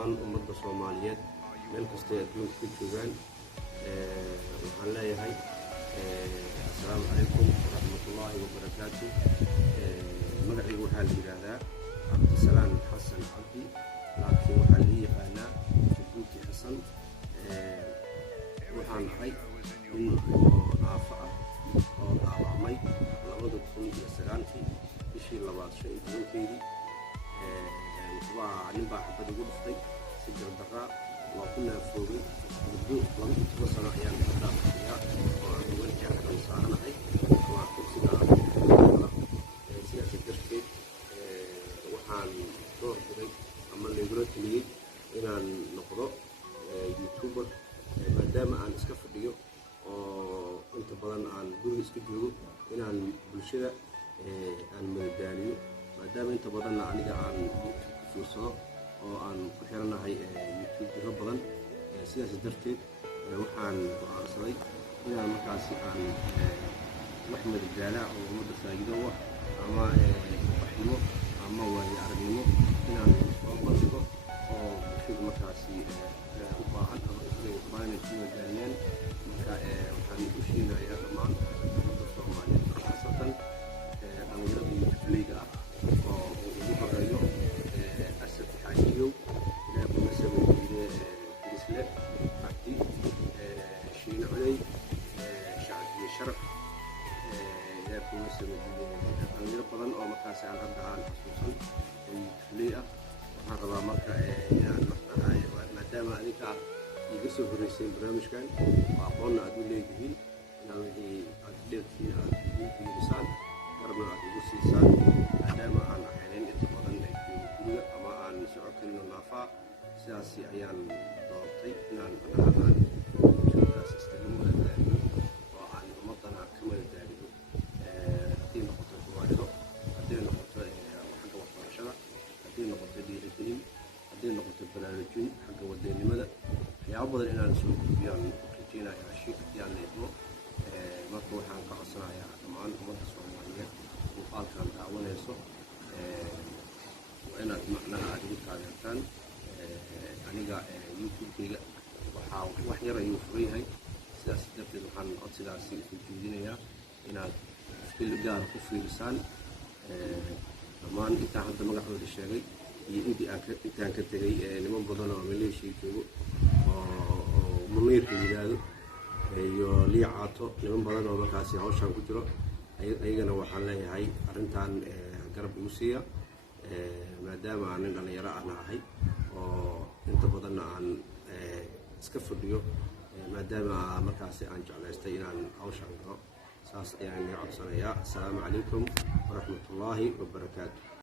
dhammaan ummadda Soomaaliyeed meel kasta ay adduunka ku joogaan waxaan leeyahay assalaamu calaykum waraxmatullaahi wabarakaatuh. magacaygu waxaa la yidhaahdaa cabdisalaan xasan cabdi, laakiin waxaa la yaqaanaa Jabuuti xasan. waxaan ahay nin naafo ah oo dhaawacmay 2009 bishii 2 waa nin baa xabad igu dhuftay si gardarra waa ku naafoogay muddo 2 sano ayaan hadda fadhiyaa oo aan weligaa xakan saaranahay waa kursiga sidaas darteed waxaan door biday ama laygula taliyey inaan noqdo youtuber maadaama aan iska fadhiyo oo inta badan aan guriga iska joogo inaan bulshada aan madadaaliyo maadaama inta badanna aniga aan fiirsado oo aan ku xiranahay YouTube diro badan. sidaas darteed waxaan go'aansaday inaan markaasi aan wax madadaala oo ummadda faa'iido u ah ama waxnimo ama waayo aragnimo inaan soo bandhigo oo bulshada markaasi u baahan ama inay ku madadaaliyaan. marka waxaan u sheegayaa dhammaan ummadda Soomaaliyeed khaasatan dhalinyarada YouTubeleyda ah oo ugu horeeyo asad xaajiyow ilaa kuma sameeyay isle cabdi shiin culey shacbi sharaf ilaa kuma sameeyay dhalinyaro badan oo markaasi aan hadda aan xasuusan oo YouTubeley ah. waxaan rabaa marka inaan martahay maadaama adinka iga soo horeyseen barnaamijkan oo aqoonna aad u leedihiin inaan wixii aad dheertiin aad igu fiirisaan garabna aad igu siisaan maadaama aan ahaynin inta badan guriga ama aan socon karin naafaa. sidaas ayaan doortay inaan anahaan joogtaas iskaga madadaaliyo oo aan ummadana ka madadaaliyo haddii noqoto riwaayado, haddii noqoto xagga waxbarashada, haddii noqoto dhiirigelin, haddii noqoto baraarujin xagga wadanimada. waxyaabo badan inaan soo gudbiyaan rajeynayaa yaan leedmo. marka waxaan ka codsanayaa dhammaan ummadda Soomaaliyeed muuqaalkan daawanayso waa inaad macnaha aad igu taageertaan. aniga YouTube-kayga waxaa wax yar ayuu furan yahay, sidaas darteed waxaan codsidaasi ku jeedinayaa inaad fil gaar ku fiirsaan dhammaan intaan hadda magacooda sheegay iyo intaan ka tegay niman badan oo maleeshiya joogo oo mameerka yidhaahdo iyo liicaato niman badan oo markaasi hawshaan ku jiro ayagana waxaan leeyahay arrintan garab igu siiya maadaama aan nin dhalinyaro aan ahay oo inta badanna aan iska fadhiyo maadaama markaasi aan jeclaystay inaan hawshaan galo. saas ayaan iga codsanayaa. assalaamu calaykum waraxmatullaahi wabarakaatuh.